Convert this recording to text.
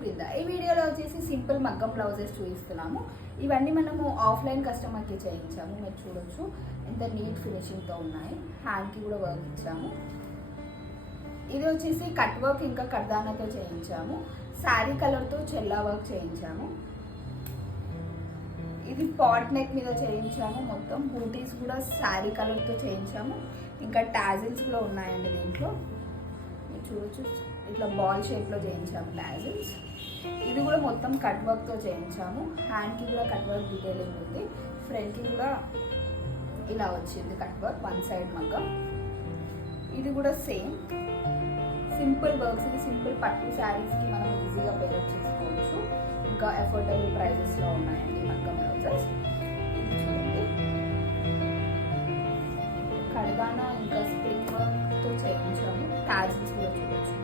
బృందా. ఈ వీడియోలో వచ్చేసి సింపుల్ మగ్గం బ్లౌజెస్ చూపిస్తున్నాము. ఇవన్నీ మనము ఆఫ్లైన్ కస్టమర్కి చేయించాము. మీరు చూడొచ్చు ఎంత నీట్ ఫినిషింగ్తో ఉన్నాయి. హ్యాండ్కి కూడా వర్క్ ఇచ్చాము. ఇది వచ్చేసి కట్ వర్క్ ఇంకా కర్దానాతో చేయించాము. శారీ కలర్తో చెల్లా వర్క్ చేయించాము. ఇది పాట్ నెక్ మీద చేయించాము. మొత్తం బూటీస్ కూడా శారీ కలర్తో చేయించాము. ఇంకా టాజిల్స్ కూడా ఉన్నాయండి దీంట్లో. మీరు చూడొచ్చు ఇట్లా బాల్ షేప్లో చేయించాము టాజిల్స్. ఇది కూడా మొత్తం కట్ వర్క్తో చేయించాము. హ్యాండ్కి కూడా కట్ వర్క్ డీటెయిలింగ్ ఉంది. ఫ్రంట్కి కూడా ఇలా వచ్చింది కట్ వర్క్, వన్ సైడ్ మగ్గం. ఇది కూడా సేమ్ సింపుల్ వర్క్స్. ఇది సింపుల్ పట్టు శారీస్కి మనం ఈజీగా పేరప్ చేసుకోవచ్చు. ఇంకా అఫోర్డబుల్ ప్రైజెస్లో ఉన్నాయండి మగ్గం బ్లౌజెస్. ఇది చూడండి కర్దానా ఇంకా స్ప్రింగ్ వర్క్తో చేయించాము. టాజిల్స్ కూడా చూడొచ్చు.